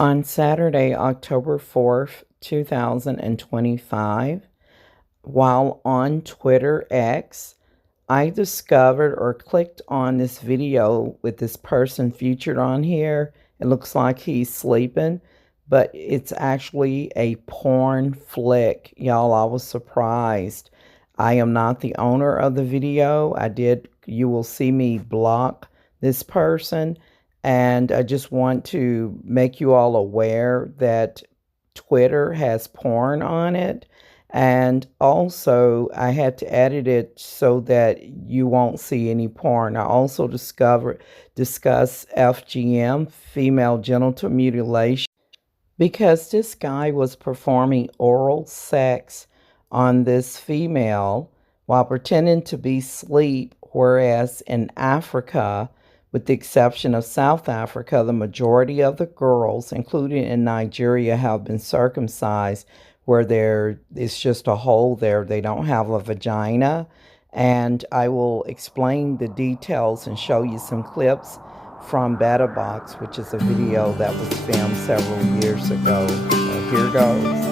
On Saturday, October 4th, 2025, while on Twitter X, I discovered or clicked on this video with this person featured on here. It looks like he's sleeping, but it's actually a porn flick. Y'all, I was surprised. I am not the owner of the video. You will see me block this person. And I just want to make you all aware that Twitter has porn on it. And also, I had to edit it so that you won't see any porn. I also discuss FGM, female genital mutilation, because this guy was performing oral sex on this female while pretending to be asleep, whereas in Africa, with the exception of South Africa, the majority of the girls, including in Nigeria, have been circumcised, where it's just a hole there. They don't have a vagina. And I will explain the details and show you some clips from Beta Box, which is a video that was filmed several years ago. So here goes.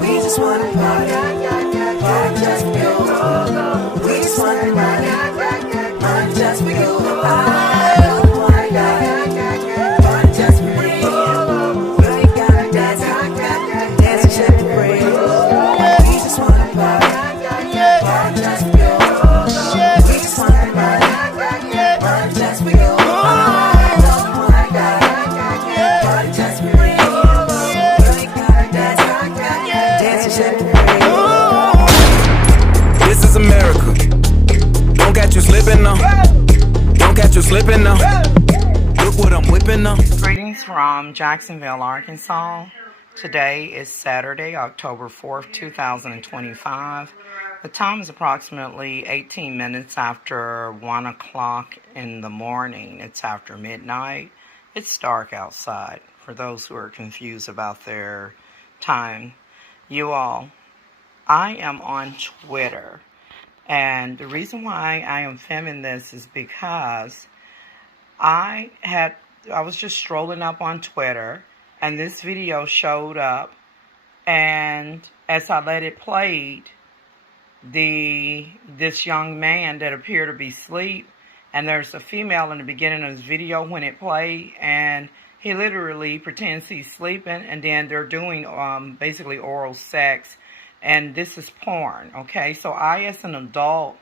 We just wanna party, just for you. We just wanna party, just for you. I wanna party, just for you. You gotta dance, dance and shake your brain. We just wanna party, just for you. We just wanna party, just for you. America. Don't catch you slipping now. Don't catch you slipping now. Look what I'm whipping now. Greetings from Jacksonville, Arkansas. Today is Saturday, October 4th, 2025. The time is approximately 18 minutes after 1 o'clock in the morning. It's after midnight. It's dark outside, for those who are confused about their time. You all, I am on Twitter. And the reason why I am filming this is because I was just strolling up on Twitter and this video showed up, and as I let it play, this young man that appeared to be asleep, and there's a female in the beginning of this video when it played, and he literally pretends he's sleeping, and then they're doing basically oral sex. And this is porn, okay? So I, as an adult,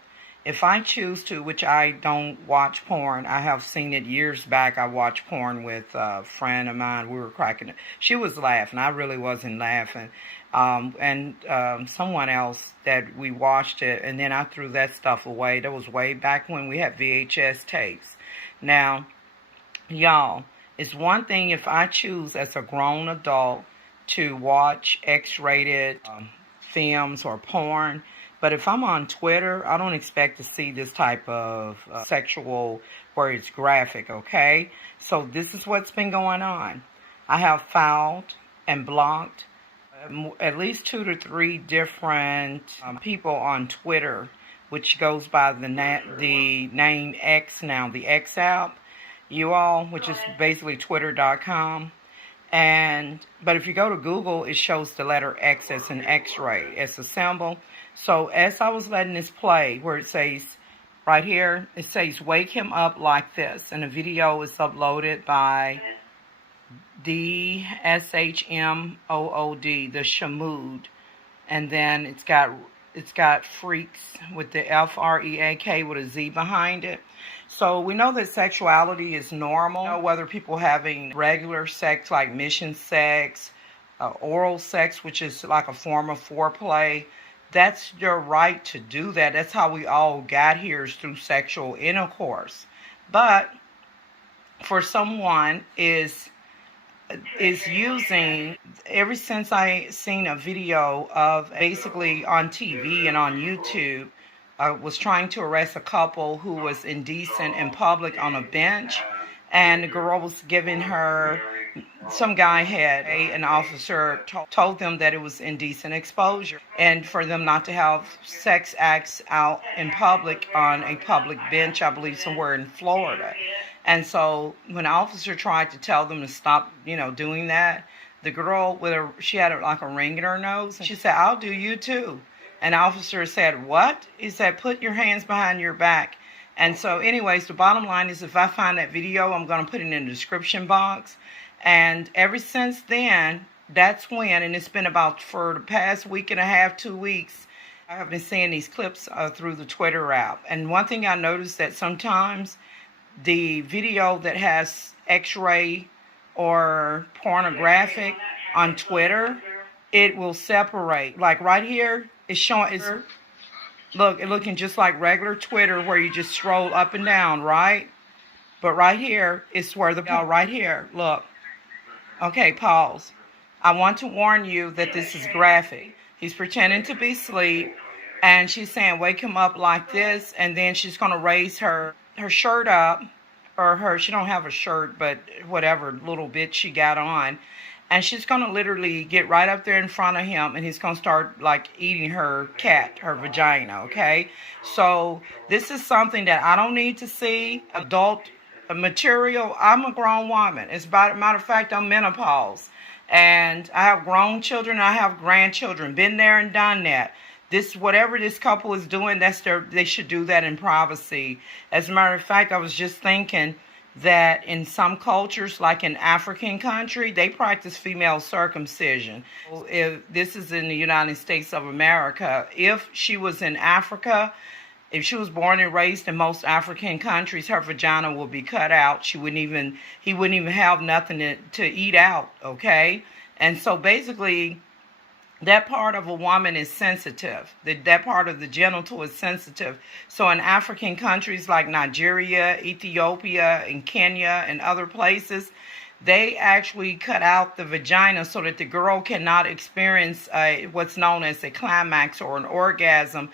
if I choose to, which I don't watch porn, I have seen it years back. I watched porn with a friend of mine. We were cracking it. She was laughing. I really wasn't laughing. Someone else that we watched it, and then I threw that stuff away. That was way back when we had VHS tapes. Now, y'all, it's one thing if I choose as a grown adult to watch X-rated films or porn, but if I'm on Twitter, I don't expect to see this type of sexual where it's graphic, okay? So this is what's been going on. I have filed and blocked at least 2 to 3 different people on Twitter, which goes by the name X now, the X app, you all, which is basically twitter.com. But if you go to Google, it shows the letter X as an X-ray, as a symbol. So as I was letting this play, where it says right here, it says wake him up like this, and the video is uploaded by DSHMOOD, the Shamood, and then it's got freaks with the FREAK with a Z behind it. So we know that sexuality is normal. You know, whether people having regular sex like mission sex, oral sex, which is like a form of foreplay, that's your right to do that. That's how we all got here, is through sexual intercourse. But for someone is using, ever since I seen a video of basically on TV and on YouTube, was trying to arrest a couple who was indecent in public on a bench, and the girl was giving her, some guy had an officer told them that it was indecent exposure, and for them not to have sex acts out in public on a public bench, I believe somewhere in Florida. And so when the officer tried to tell them to stop, doing that, the girl she had like a ring in her nose, and she said, "I'll do you too." And the officer said, "What?" He said, "Put your hands behind your back." And so anyways, the bottom line is, if I find that video, I'm going to put it in the description box. And ever since then, that's when, and it's been about for the past week and a half, 2 weeks, I have been seeing these clips through the Twitter app. And one thing I noticed, that sometimes the video that has X-ray or pornographic on Twitter, it will separate. Like right here, it's showing, it's looking just like regular Twitter where you just scroll up and down, right? But right here, it's where right here, look. Okay, pause. I want to warn you that this is graphic. He's pretending to be asleep, and she's saying, wake him up like this, and then she's going to raise her shirt up, or she don't have a shirt, but whatever little bit she got on, and she's going to literally get right up there in front of him, and he's going to start like eating her vagina, okay? So this is something that I don't need to see. Adult material. I'm a grown woman. Matter of fact, I'm menopause, and I have grown children. I have grandchildren. Been there and done that. Whatever this couple is doing, they should do that in privacy. As a matter of fact, I was just thinking that in some cultures, like in African country, they practice female circumcision. If this is in the United States of America, if she was in Africa, if she was born and raised in most African countries, her vagina will be cut out. He wouldn't even have nothing to eat out, okay? And so basically, that part of a woman is sensitive. That part of the genital is sensitive. So in African countries like Nigeria, Ethiopia, and Kenya, and other places, they actually cut out the vagina so that the girl cannot experience what's known as a climax or an orgasm,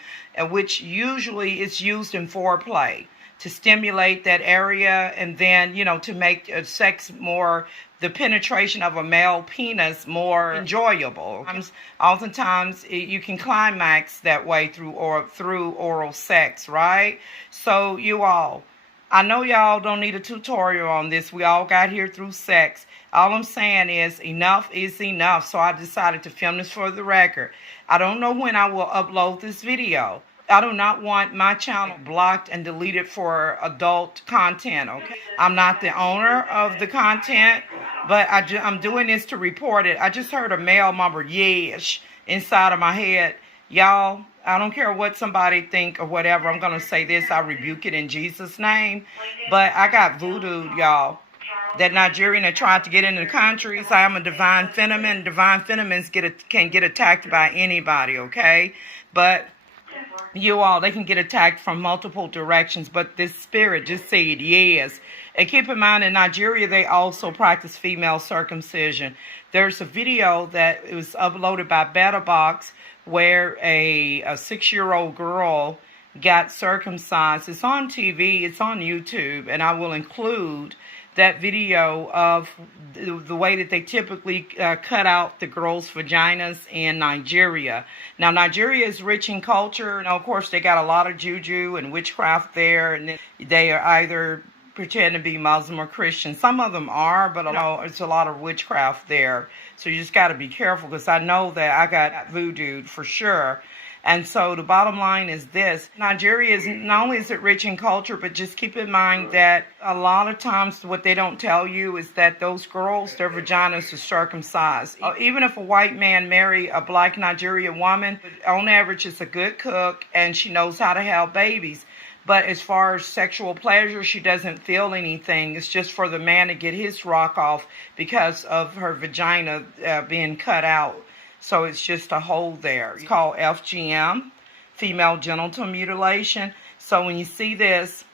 which usually is used in foreplay to stimulate that area, and then, to make sex more, the penetration of a male penis more enjoyable. Oftentimes, you can climax that way through oral sex, right? So I know y'all don't need a tutorial on this. We all got here through sex. All I'm saying is enough is enough. So I decided to film this for the record. I don't know when I will upload this video. I do not want my channel blocked and deleted for adult content, okay? I'm not the owner of the content, but I'm doing this to report it. I just heard a male mumble, yes, inside of my head. Y'all, I don't care what somebody think or whatever. I'm going to say this. I rebuke it in Jesus' name. But I got voodooed, y'all. That Nigerian that tried to get into the country. So I'm a divine phenomenon. Divine phenomens can get attacked by anybody, okay? But they can get attacked from multiple directions, but this spirit just said yes. And keep in mind, in Nigeria, they also practice female circumcision. There's a video that was uploaded by BetaBox where a 6-year-old girl got circumcised. It's on TV, it's on YouTube, and I will include that video of the way that they typically cut out the girls' vaginas in Nigeria. Now, Nigeria is rich in culture, and of course, they got a lot of juju and witchcraft there, and they are either pretend to be Muslim or Christian. Some of them are, but it's a lot of witchcraft there. So you just got to be careful, because I know that I got voodooed for sure. And so the bottom line is this: Nigeria is not only is it rich in culture, but just keep in mind that a lot of times what they don't tell you is that those girls, their vaginas are circumcised. Even if a white man marry a black Nigerian woman, on average it's a good cook and she knows how to have babies. But as far as sexual pleasure, she doesn't feel anything. It's just for the man to get his rock off because of her vagina being cut out. So it's just a hole there. It's called FGM, female genital mutilation. So when you see this,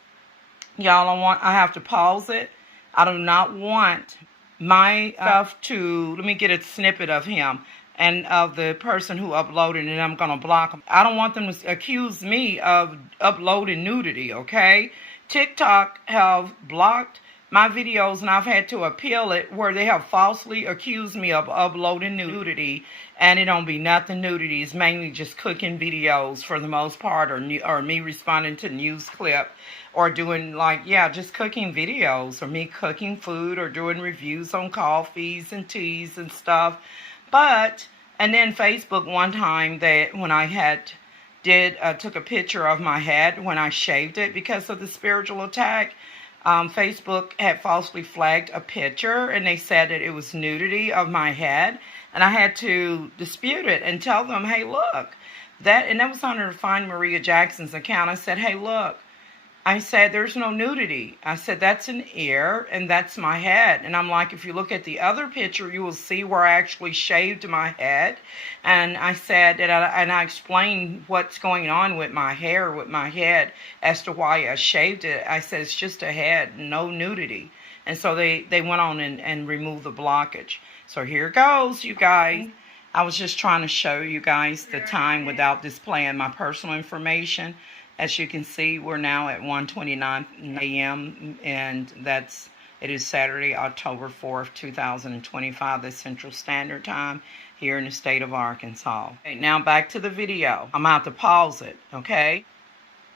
y'all, I have to pause it. I do not want my stuff to, let me get a snippet of him and of the person who uploaded it, and I'm going to block them. I don't want them to accuse me of uploading nudity, okay? TikTok have blocked my videos, and I've had to appeal it, where they have falsely accused me of uploading nudity, and it don't be nothing nudity. It's mainly just cooking videos for the most part, or me responding to news clip, or doing just cooking videos, or me cooking food, or doing reviews on coffees and teas and stuff. And then Facebook one time, that when I took a picture of my head when I shaved it because of the spiritual attack, Facebook had falsely flagged a picture, and they said that it was nudity of my head, and I had to dispute it and tell them, hey, look, and that was under Find Maria Jackson's account. I said, hey, look, I said, there's no nudity. I said, that's an ear, and that's my head. And I'm like, if you look at the other picture, you will see where I actually shaved my head. And I said, and I explained what's going on with my hair, with my head, as to why I shaved it. I said, it's just a head, no nudity. And so they went on and removed the blockage. So here goes, you guys. I was just trying to show you guys the time without displaying my personal information. As you can see, we're now at 1:29 a.m. and it is Saturday, October 4th, 2025, the Central Standard Time here in the state of Arkansas. Okay, now back to the video. I'm about to pause it, okay?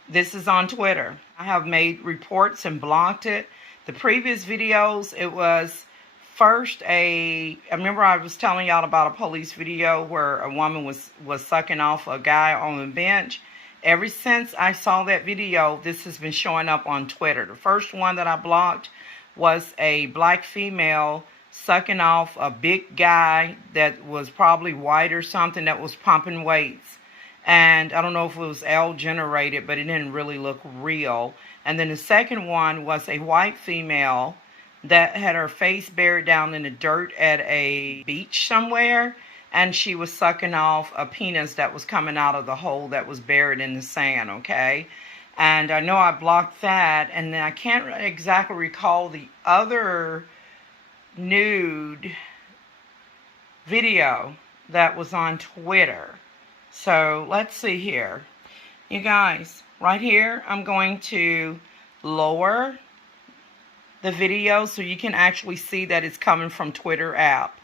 This is on Twitter. I have made reports and blocked it. The previous videos, it was first I remember I was telling y'all about a police video where a woman was sucking off a guy on the bench. Ever since I saw that video, this has been showing up on Twitter. The first one that I blocked was a black female sucking off a big guy that was probably white or something, that was pumping weights. And I don't know if it was L generated, but it didn't really look real. And then the second one was a white female that had her face buried down in the dirt at a beach somewhere. And she was sucking off a penis that was coming out of the hole that was buried in the sand, okay? And I know I blocked that, and then I can't exactly recall the other nude video that was on Twitter. So let's see here. You guys, right here, I'm going to lower the video so you can actually see that it's coming from Twitter app.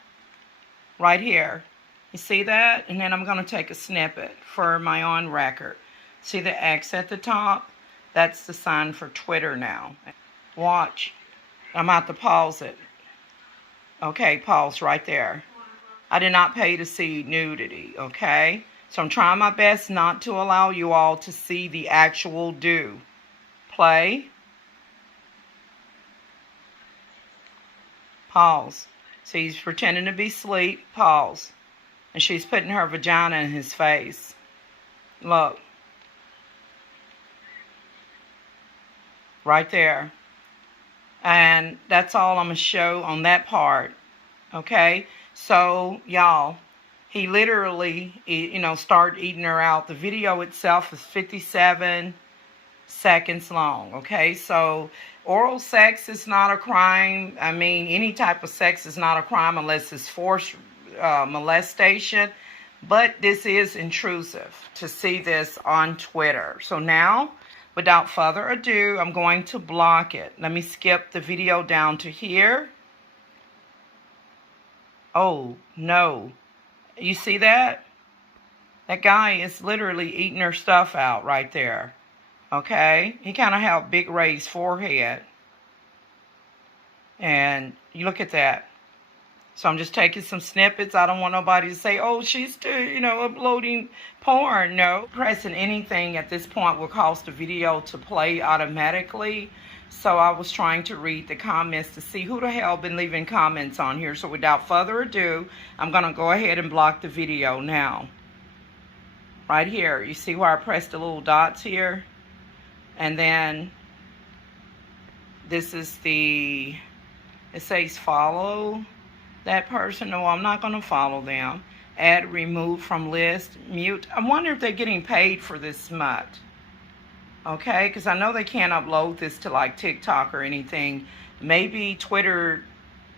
Right here. You see that? And then I'm going to take a snippet for my own record. See the X at the top? That's the sign for Twitter now. Watch. I'm about to pause it. Okay, pause right there. I did not pay to see nudity, okay? So I'm trying my best not to allow you all to see the actual do. Play. Pause. See, he's pretending to be asleep. Pause. And she's putting her vagina in his face. Look. Right there. And that's all I'm going to show on that part. Okay? So, y'all, he literally, started eating her out. The video itself is 57 seconds long. Okay? So, oral sex is not a crime. I mean, any type of sex is not a crime unless it's forced molestation, but this is intrusive to see this on Twitter. So now, without further ado, I'm going to block it. Let me skip the video down to here. Oh, no. You see that? That guy is literally eating her stuff out right there. Okay? He kind of have big raised forehead. And you look at that. So I'm just taking some snippets. I don't want nobody to say, oh, she's still, uploading porn. No. Pressing anything at this point will cause the video to play automatically. So I was trying to read the comments to see who the hell been leaving comments on here. So without further ado, I'm going to go ahead and block the video now. Right here. You see where I pressed the little dots here? And then this is it says follow that person. No, I'm not going to follow them. Add, remove from list, mute. I wonder if they're getting paid for this smut. Okay, because I know they can't upload this to like TikTok or anything. Maybe Twitter,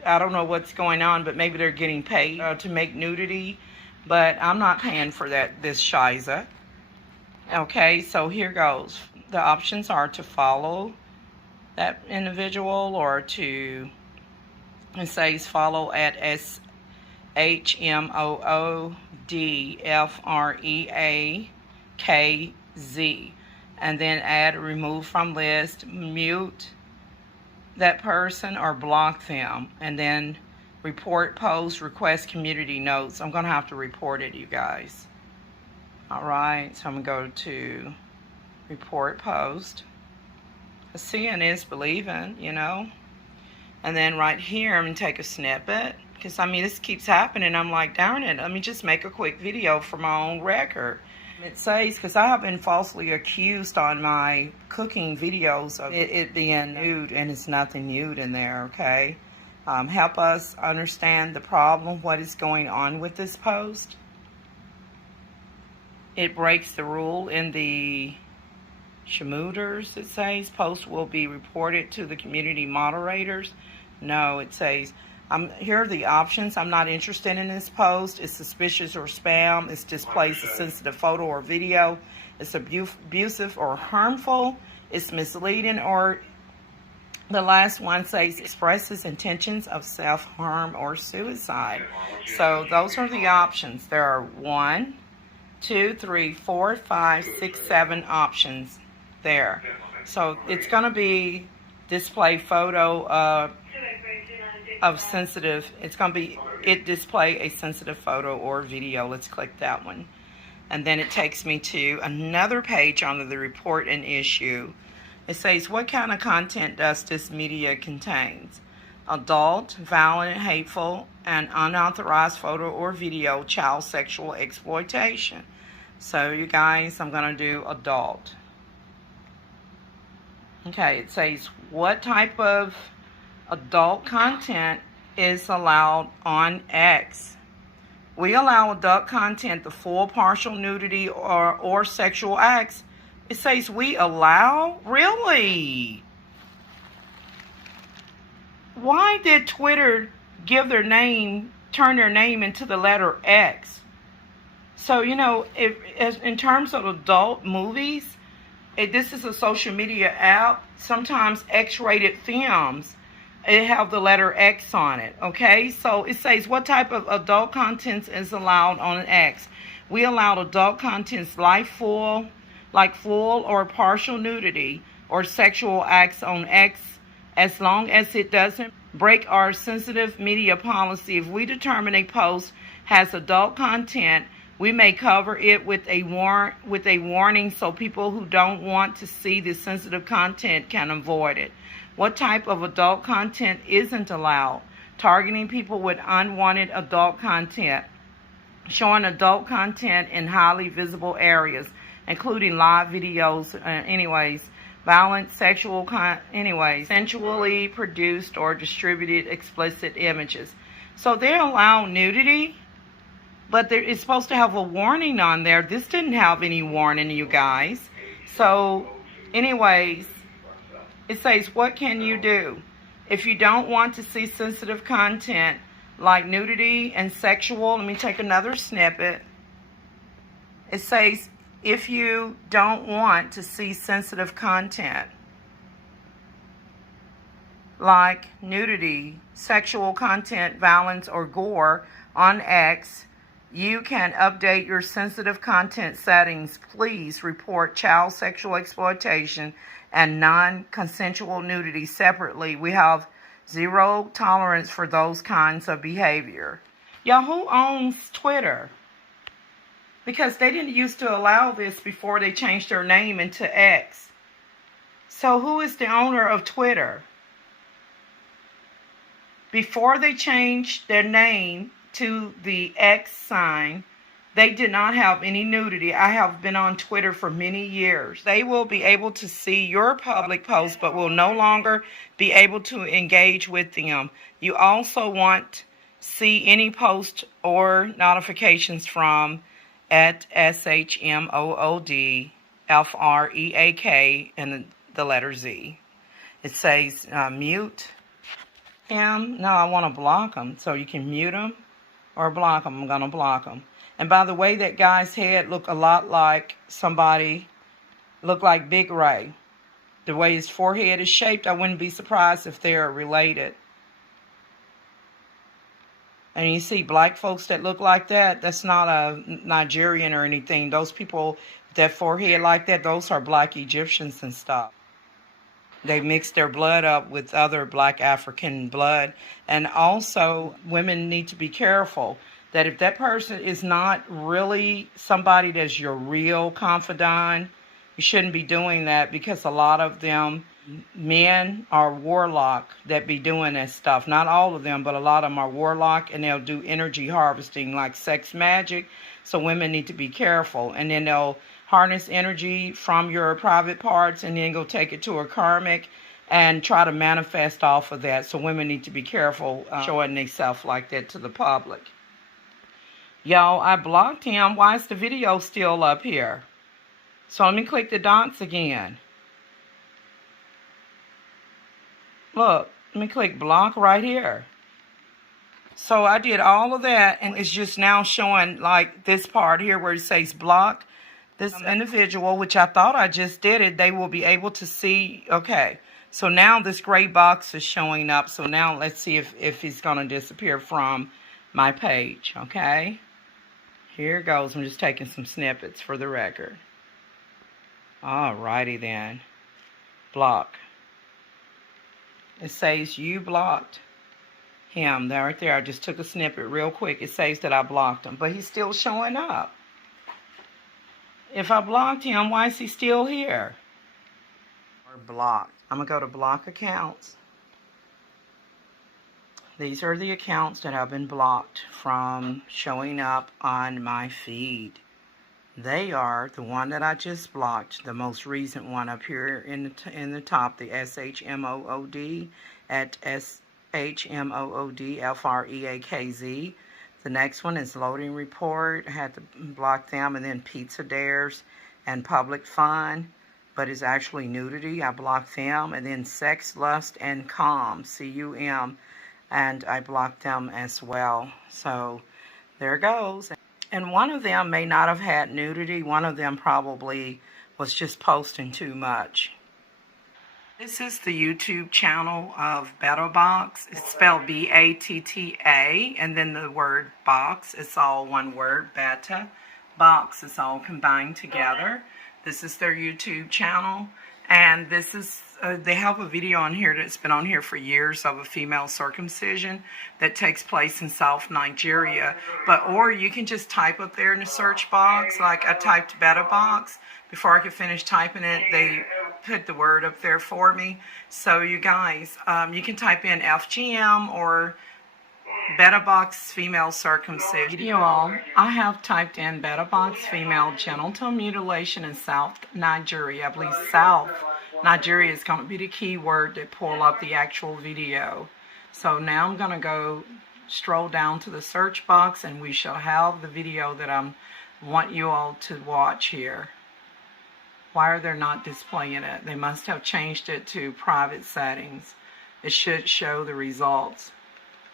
I don't know what's going on, but maybe they're getting paid to make nudity. But I'm not paying for this shiza. Okay, so here goes. The options are to follow that individual or to... It says follow at SHMOODFREAKZ. And then add, remove from list, mute that person or block them. And then report post, request community notes. I'm going to have to report it, you guys. Alright, so I'm going to go to report post. Seeing is believing, And then right here, I'm going to take a snippet. Because, this keeps happening. I'm like, darn it, let me just make a quick video for my own record. It says, because I have been falsely accused on my cooking videos of it being nude, and it's nothing nude in there, okay? Help us understand the problem, what is going on with this post. It breaks the rule in the Schmooders, it says. Post will be reported to the community moderators. No, it says... here are the options. I'm not interested in this post. It's suspicious or spam. It displays a sensitive photo or video. It's abusive or harmful. It's misleading, or the last one says expresses intentions of self-harm or suicide. So those are the options. There are 1, 2, 3, 4, 5, 6, 7 options there. So it's going to be display photo of sensitive. It's going to be display a sensitive photo or video. Let's click that one. And then it takes me to another page under the report and issue. It says, what kind of content does this media contains? Adult, violent, hateful, and unauthorized photo or video, child sexual exploitation. So you guys, I'm going to do adult. Okay, it says, what type of adult content is allowed on X? We allow adult content, the full, partial nudity, or sexual acts. It says we allow? Really? Why did Twitter turn their name into the letter X? So, in terms of adult movies, this is a social media app. Sometimes X-rated films, it have the letter X on it, okay? So it says what type of adult content is allowed on X. We allow adult contents like full or partial nudity or sexual acts on X, as long as it doesn't break our sensitive media policy. If we determine a post has adult content, we may cover it with a warning so people who don't want to see the sensitive content can avoid it. What type of adult content isn't allowed? Targeting people with unwanted adult content. Showing adult content in highly visible areas, including live videos, violent, sexual, sensually produced or distributed explicit images. So they allow nudity, but it's supposed to have a warning on there. This didn't have any warning, you guys. So, anyways, it says, what can you do? If you don't want to see sensitive content like nudity and sexual, let me take another snippet. It says, if you don't want to see sensitive content like nudity, sexual content, violence, or gore on X, you can update your sensitive content settings. Please report child sexual exploitation and non-consensual nudity separately. We have Zero tolerance for those kinds of behavior. Y'all, who owns Twitter? Because they didn't used to allow this before they changed their name into X. So who is the owner of Twitter? Before they changed their name to the X sign, they did not have any nudity. I have been on Twitter for many years. They will be able to see your public posts, but will no longer be able to engage with them. You also want see any post or notifications from at SHMOODFREAK and the letter Z. It says mute him. No, I want to block him. So you can mute him or block him. I'm going to block him. And by the way, that guy's head looked a lot like somebody, looked like Big Ray. The way his forehead is shaped, I wouldn't be surprised if they're related. And you see black folks that look like that, that's not a Nigerian or anything. Those people with that forehead like that, those are black Egyptians and stuff. They mix their blood up with other black African blood. And also, women need to be careful that if that person is not really somebody that's your real confidant, you shouldn't be doing that, because a lot of them, men are warlock that be doing that stuff. Not all of them, but a lot of them are warlock, and they'll do energy harvesting like sex magic. So women need to be careful. And then they'll harness energy from your private parts and then go take it to a karmic and try to manifest off of that. So women need to be careful showing themselves like that to the public. Y'all, I blocked him. Why is the video still up here? So let me click the dots again. Look, let me click block right here. So I did all of that, and it's just now showing like this part here where it says block this individual, which I thought I just did it. They will be able to see. Okay, so now this gray box is showing up. So now let's see if he's going to disappear from my page. Okay, here it goes. I'm just taking some snippets for the record. Alrighty then. Block. It says you blocked him. There, right there. I just took a snippet real quick. It says that I blocked him, but he's still showing up. If I blocked him, why is he still here? Or blocked. I'm going to go to block accounts. These are the accounts that have been blocked from showing up on my feed. They are the one that I just blocked, the most recent one up here in the top, the SHMOOD at SHMOODFREAKZ. The next one is loading report. I had to block them, and then pizza dares and public fun, but it's actually nudity. I blocked them, and then sex, lust, and cum, CUM, and I blocked them as well. So there it goes. And one of them may not have had nudity. One of them probably was just posting too much. This is the YouTube channel of BettaBox. It's spelled B-A-T-T-A, and then the word box. It's all one word, Beta. Box is all combined together. This is their YouTube channel. And this is, they have a video on here that's been on here for years of a female circumcision that takes place in South Nigeria. Or you can just type up there in the search box, like I typed BettaBox. Before I could finish typing it, they put the word up there for me. So you guys, you can type in FGM or BettaBox female circumcision. You all, I have typed in BettaBox female genital mutilation in South Nigeria. I believe South Nigeria is going to be the key word that pull up the actual video. So now I'm going to go stroll down to the search box, and we shall have the video that I want you all to watch here. Why are they not displaying it? They must have changed it to private settings. It should show the results.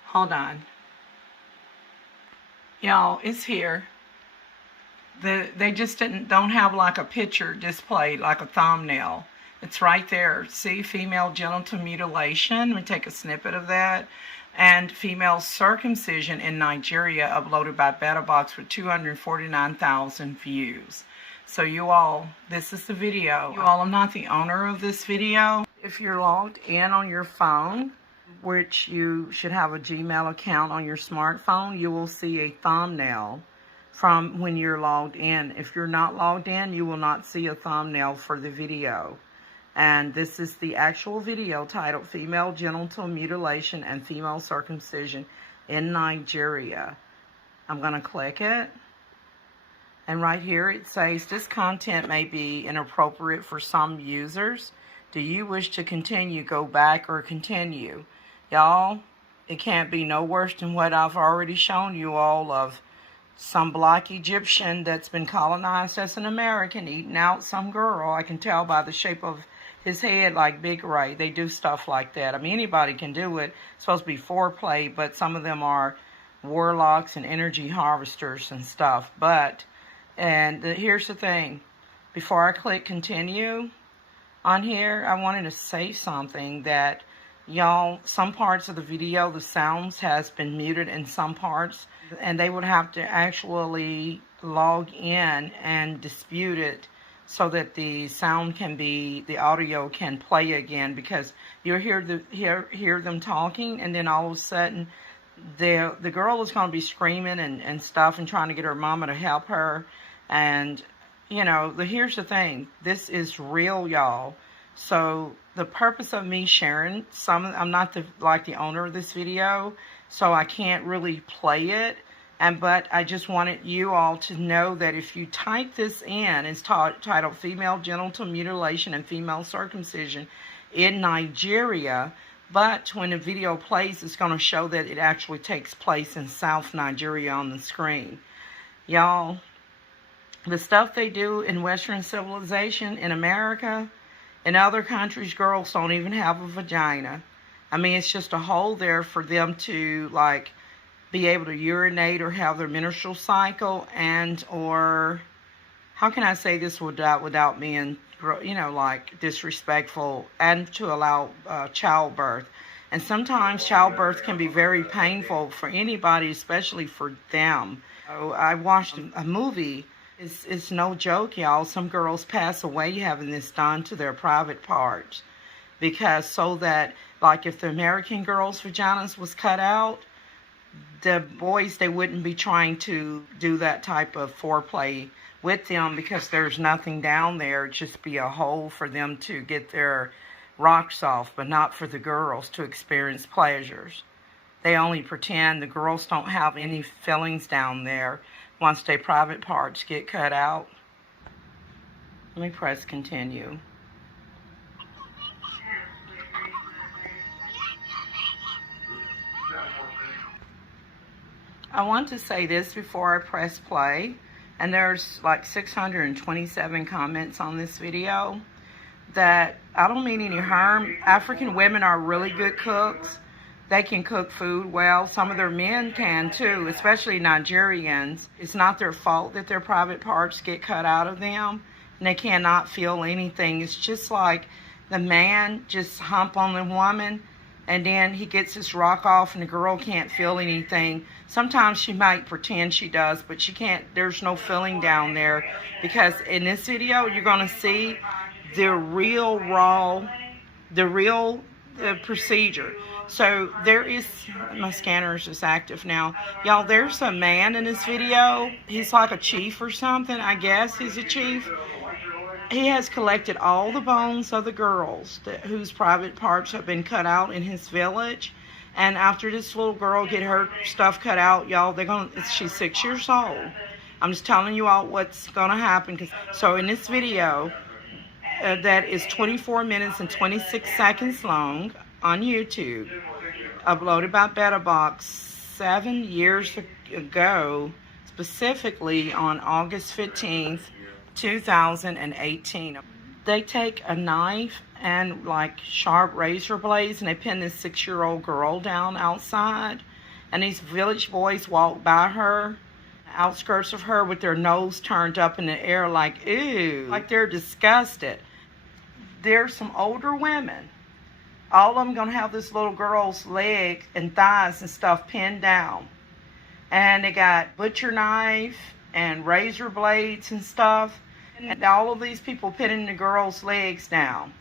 Hold on. Y'all, it's here. They just don't have like a picture displayed, like a thumbnail. It's right there. See, female genital mutilation. Let me take a snippet of that. And female circumcision in Nigeria, uploaded by BettaBox with 249,000 views. So you all, this is the video. You all, I'm not the owner of this video. If you're logged in on your phone, which you should have a Gmail account on your smartphone, you will see a thumbnail from when you're logged in. If you're not logged in, you will not see a thumbnail for the video. And this is the actual video titled Female Genital Mutilation and Female Circumcision in Nigeria. I'm going to click it. And right here it says, this content may be inappropriate for some users. Do you wish to continue? Go back or continue. Y'all, it can't be no worse than what I've already shown you all of some black Egyptian that's been colonized as an American eating out some girl. I can tell by the shape of his head, like Big Ray. They do stuff like that. I mean, anybody can do it. It's supposed to be foreplay, but some of them are warlocks and energy harvesters and stuff. Here's the thing. Before I click continue on here, I wanted to say something that, y'all, some parts of the video, the sounds has been muted in some parts, and they would have to actually log in and dispute it so that the sound can be, the audio can play again, because you'll hear them talking, and then all of a sudden the girl is going to be screaming and stuff and trying to get her mama to help her. And you know, here's the thing, this is real, y'all. So the purpose of me sharing I'm not the owner of this video, so I can't really play it. But I just wanted you all to know that if you type this in, it's titled Female Genital Mutilation and Female Circumcision in Nigeria. But when the video plays, it's going to show that it actually takes place in South Nigeria on the screen. Y'all, the stuff they do in Western civilization in America, in other countries, girls don't even have a vagina. I mean, it's just a hole there for them to, like, be able to urinate or have their menstrual cycle, and or how can I say this without being, you know, like, disrespectful, and to allow childbirth. And sometimes childbirth can be very painful for anybody, especially for them. I watched a movie. It's no joke, y'all. Some girls pass away having this done to their private parts, because so that, like, if the American girls' vaginas was cut out, the boys, they wouldn't be trying to do that type of foreplay with them, because there's nothing down there. It'd just be a hole for them to get their rocks off, but not for the girls to experience pleasures. They only pretend. The girls don't have any feelings down there once their private parts get cut out. Let me press continue. I want to say this before I press play, and there's like 627 comments on this video, that I don't mean any harm. African women are really good cooks. They can cook food well. Some of their men can too, especially Nigerians. It's not their fault that their private parts get cut out of them, and they cannot feel anything. It's just like the man just hump on the woman, and then he gets his rock off, and the girl can't feel anything. Sometimes she might pretend she does, but she can't. There's no feeling down there, because in this video you're going to see the real raw, the real procedure. So there is, my scanner is just active now. Y'all, there's a man in this video. He's like a chief or something. I guess he's a chief. He has collected all the bones of the girls whose private parts have been cut out in his village. And after this little girl get her stuff cut out, y'all, she's 6 years old. I'm just telling you all what's going to happen. So in this video, that is 24 minutes and 26 seconds long on YouTube, uploaded by BetaBox 7 years ago, specifically on August 15th, 2018. They take a knife and like sharp razor blades, and they pin this 6-year-old girl down outside, and these village boys walk by her, outskirts of her, with their nose turned up in the air like, ew, like they're disgusted. There's some older women, all of them gonna have this little girl's legs and thighs and stuff pinned down, and they got butcher knife and razor blades and stuff, and all of these people pinning the girl's legs down.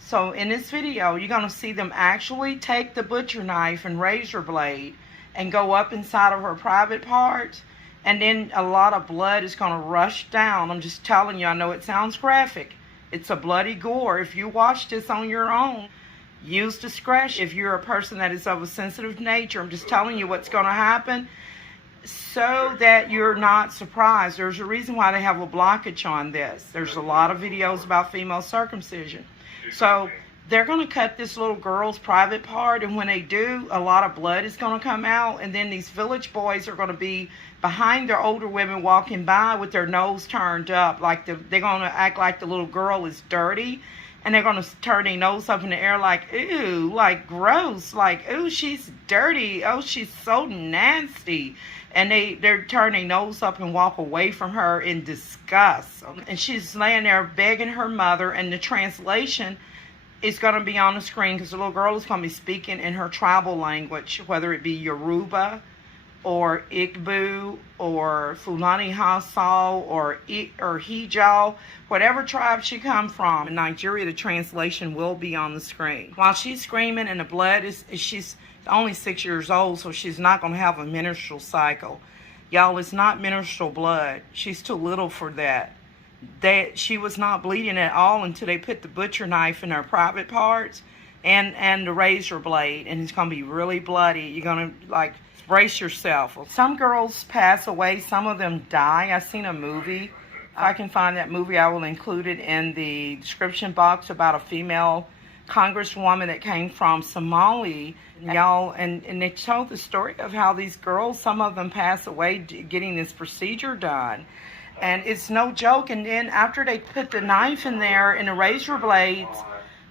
So in this video, you're going to see them actually take the butcher knife and razor blade and go up inside of her private parts. And then a lot of blood is going to rush down. I'm just telling you, I know it sounds graphic. It's a bloody gore. If you watch this on your own, use discretion. If you're a person that is of a sensitive nature, I'm just telling you what's going to happen so that you're not surprised. There's a reason why they have a blockage on this. There's a lot of videos about female circumcision. So they're going to cut this little girl's private part, and when they do, a lot of blood is going to come out, and then these village boys are going to be behind their older women walking by with their nose turned up, like they're going to act like the little girl is dirty, and they're going to turn their nose up in the air like, ew, like gross, like, ooh, she's dirty, oh, she's so nasty. And they're turning their nose up and walk away from her in disgust. And she's laying there begging her mother, and the translation is going to be on the screen because the little girl is going to be speaking in her tribal language, whether it be Yoruba or Igbo or Fulani Hassal or Hijau, whatever tribe she comes from. In Nigeria, the translation will be on the screen. While she's screaming and the blood she's only 6 years old, so she's not going to have a menstrual cycle. Y'all, it's not menstrual blood. She's too little for that. She was not bleeding at all until they put the butcher knife in her private parts and the razor blade, and it's going to be really bloody. You're going to, like, brace yourself. Some girls pass away. Some of them die. I've seen a movie. If I can find that movie, I will include it in the description box, about a female congresswoman that came from Somalia, y'all, and they told the story of how these girls, some of them pass away getting this procedure done. And it's no joke. And then after they put the knife in there and the razor blades,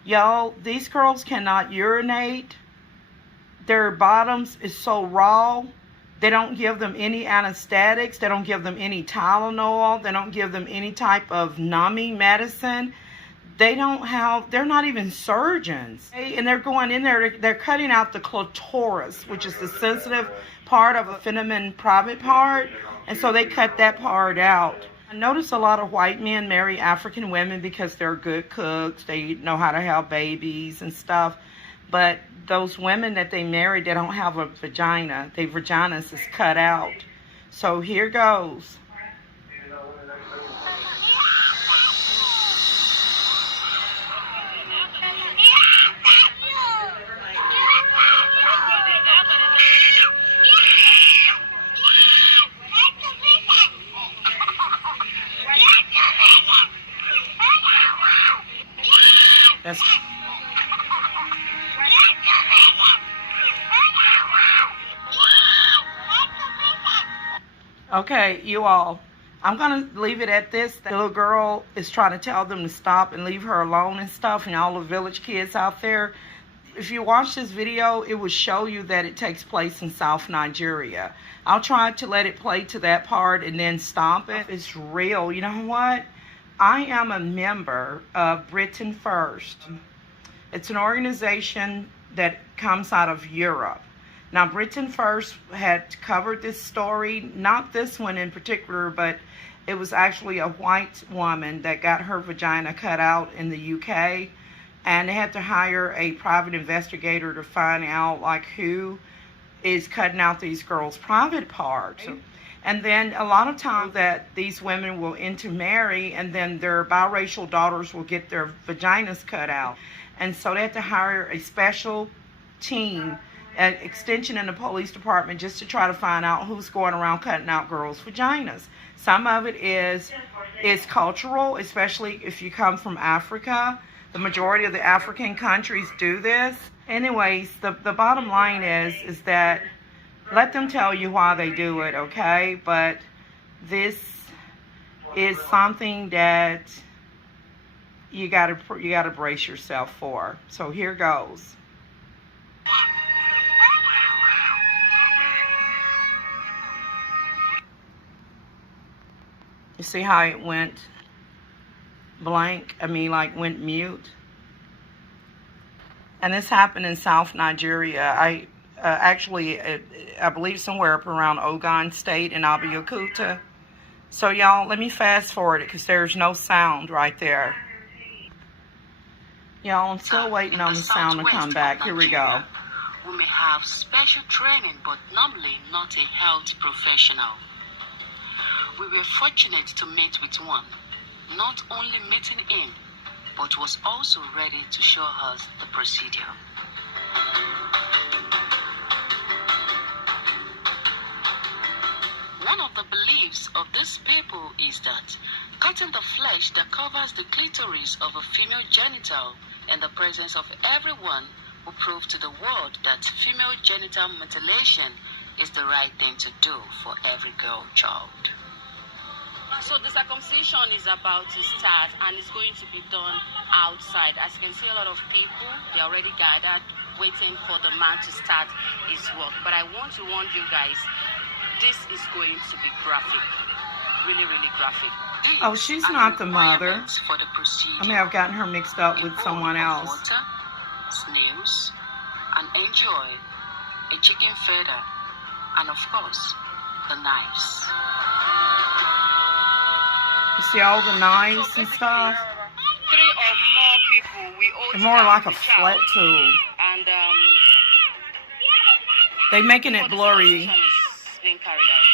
y'all, these girls cannot urinate. Their bottoms is so raw. They don't give them any anesthetics. They don't give them any Tylenol. They don't give them any type of numbing medicine. They're not even surgeons. And they're going in there, they're cutting out the clitoris, which is the sensitive part of a feminine private part. And so they cut that part out. I notice a lot of white men marry African women because they're good cooks. They know how to have babies and stuff. But those women that they marry, they don't have a vagina. Their vaginas is cut out. So here goes. That's okay, you all. I'm going to leave it at this. The little girl is trying to tell them to stop and leave her alone and stuff, and all the village kids out there. If you watch this video, it will show you that it takes place in South Nigeria. I'll try to let it play to that part and then stop it. It's real. You know what? I am a member of Britain First. It's an organization that comes out of Europe. Now, Britain First had covered this story, not this one in particular, but it was actually a white woman that got her vagina cut out in the UK, and they had to hire a private investigator to find out, like, who is cutting out these girls' private parts. And then a lot of times that these women will intermarry, and then their biracial daughters will get their vaginas cut out. And so they have to hire a special team, an extension in the police department, just to try to find out who's going around cutting out girls' vaginas. Some of it is cultural, especially if you come from Africa. The majority of the African countries do this. Anyways, the bottom line is that let them tell you why they do it, okay? But this is something that you gotta brace yourself for. So here goes. You see how it went blank? Went mute. And this happened in South Nigeria. I believe somewhere up around Ogun State in Abeokuta. So y'all, let me fast forward it because there's no sound right there. Y'all, I'm still waiting on the sound to come back. Here we go. We may have special training, but normally not a health professional. We were fortunate to meet with one, not only meeting him, but was also ready to show us the procedure. One of the beliefs of these people is that cutting the flesh that covers the clitoris of a female genital in the presence of everyone will prove to the world that female genital mutilation is the right thing to do for every girl child. So the circumcision is about to start and it's going to be done outside. As you can see, a lot of people, they already gathered waiting for the man to start his work. But I want to warn you guys, this is going to be graphic. Really, really graphic. Oh, she's not the mother. For the procedure. I mean, I've gotten her mixed up with someone else. Water, snails, an enjoy, a chicken feather, and of course, the knives. You see all the knives and stuff? 3 or more people, we all They're more like a flat tool. And They're making it blurry. being carried out.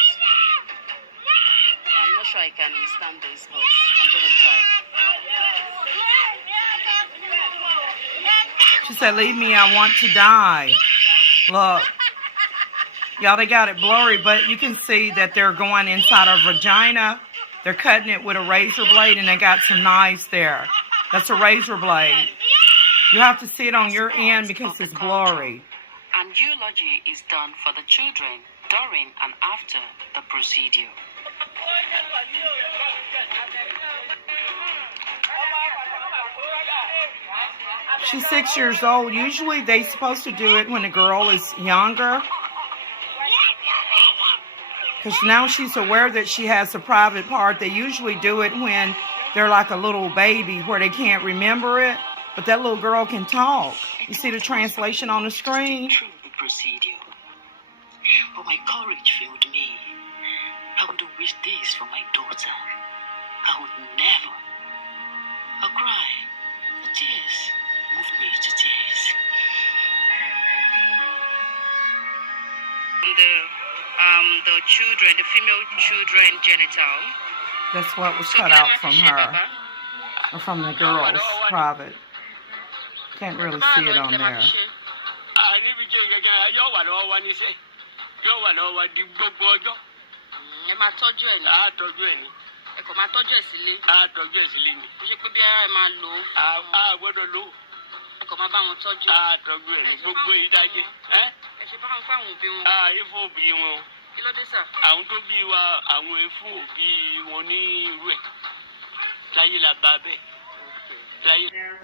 I'm not sure I can understand this, but I'm gonna try. She said, leave me, I want to die. Look. Y'all, they got it blurry, but you can see that they're going inside her vagina. They're cutting it with a razor blade, and they got some knives there. That's a razor blade. You have to see it on your end because it's blurry. And eulogy is done for the children during and after the procedure. She's 6 years old. Usually they're supposed to do it when a girl is younger. Because now she's aware that she has a private part. They usually do it when they're like a little baby where they can't remember it. But that little girl can talk. You see the translation on the screen? Through the procedure. But my courage failed me. I would wish this for my daughter. I would never. A cry, the tears moved me to tears. The children, the female children genital. That's what was cut out from her. Or from the girl's private. Can't really see it on there.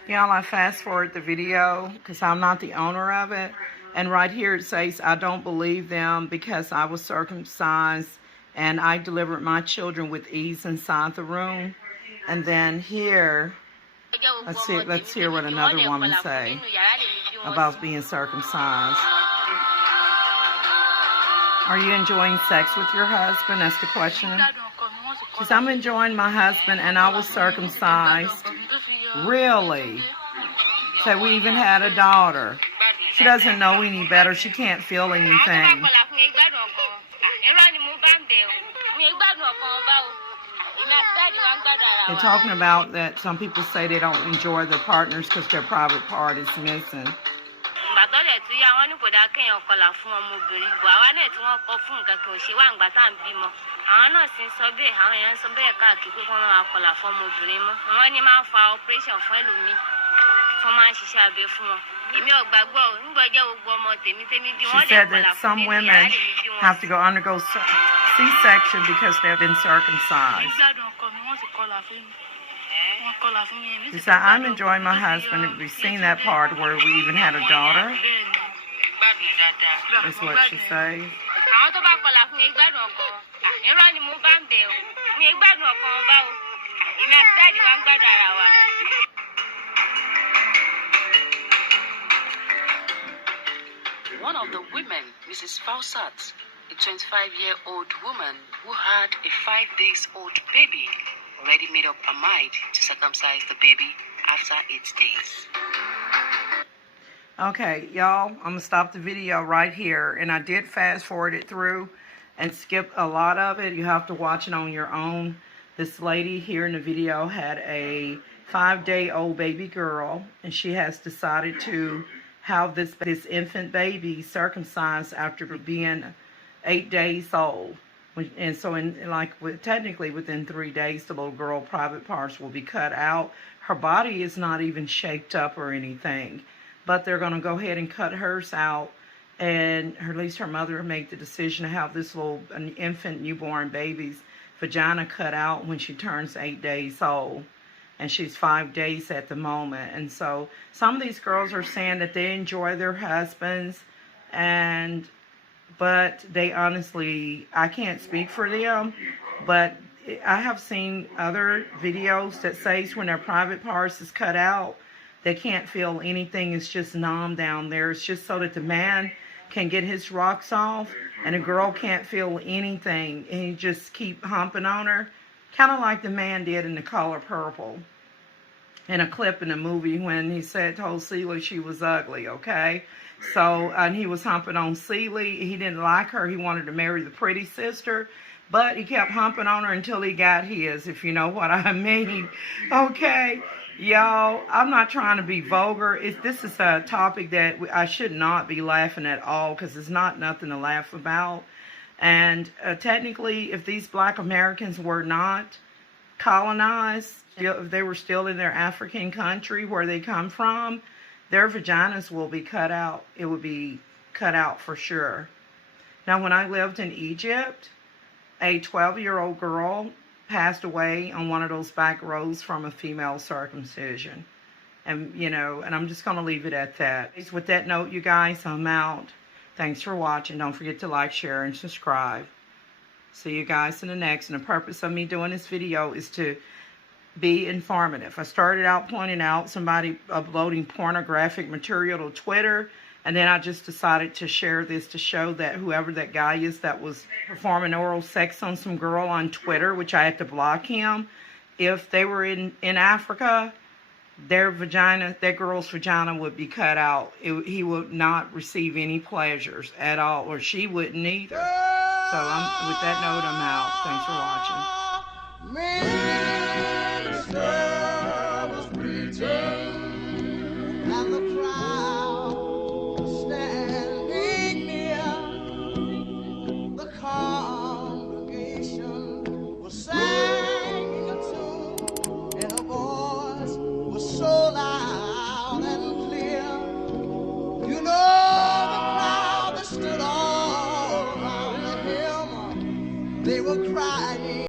Y'all, I fast forward the video because I'm not the owner of it. And right here it says, I don't believe them because I was circumcised and I delivered my children with ease inside the room. And then here, let's hear what another woman say about being circumcised. Are you enjoying sex with your husband? That's the question. She says, I'm enjoying my husband and I was circumcised. Really? So we even had a daughter. She doesn't know any better. She can't feel anything. They're talking about that some people say they don't enjoy their partners because their private part is missing. She said that some women have to undergo C-section because they've been circumcised. She said, I'm enjoying my husband. We've seen that part where we even had a daughter. That's what she says. One of the women, Mrs. Fawcett, a 25-year-old woman who had a 5-day-old baby, already made up her mind to circumcise the baby after 8 days. Okay, y'all, I'm going to stop the video right here. And I did fast forward it through and skip a lot of it. You have to watch it on your own. This lady here in the video had a 5-day-old baby girl, and she has decided to have this infant baby circumcised after being 8 days old. And so, technically within 3 days, the little girl private parts will be cut out. Her body is not even shaped up or anything, but they're going to go ahead and cut hers out. And at least her mother made the decision to have this an infant newborn baby's vagina cut out when she turns 8 days old. And she's 5 days at the moment. And so some of these girls are saying that they enjoy their husbands, but they honestly, I can't speak for them, but I have seen other videos that says when their private parts is cut out, they can't feel anything. It's just numb down there. It's just so that the man can get his rocks off, and a girl can't feel anything, and he just keep humping on her, kind of like the man did in The Color Purple, in a clip in the movie when he told Celie she was ugly, okay? So, and he was humping on Celie. He didn't like her. He wanted to marry the pretty sister, but he kept humping on her until he got his, if you know what I mean, okay? Y'all, I'm not trying to be vulgar. This is a topic that I should not be laughing at all, because it's not nothing to laugh about. And technically, if these black Americans were not colonized, if they were still in their African country where they come from, their vaginas will be cut out. It would be cut out for sure. Now, when I lived in Egypt, a 12-year-old girl passed away on one of those back roads from a female circumcision. And, and I'm just going to leave it at that. With that note, you guys, I'm out. Thanks for watching. Don't forget to like, share, and subscribe. See you guys in the next. And the purpose of me doing this video is to be informative. I started out pointing out somebody uploading pornographic material to Twitter, and then I just decided to share this to show that whoever that guy is that was performing oral sex on some girl on Twitter, which I had to block him, if they were in Africa, that girl's vagina would be cut out. He would not receive any pleasures at all, or she wouldn't either. So with that note, I'm out. Thanks for watching. Minister was preaching, and the crowd standing near. The congregation was singing a tune, and her voice was so loud and clear. You know, the crowd that stood all around him, they were crying.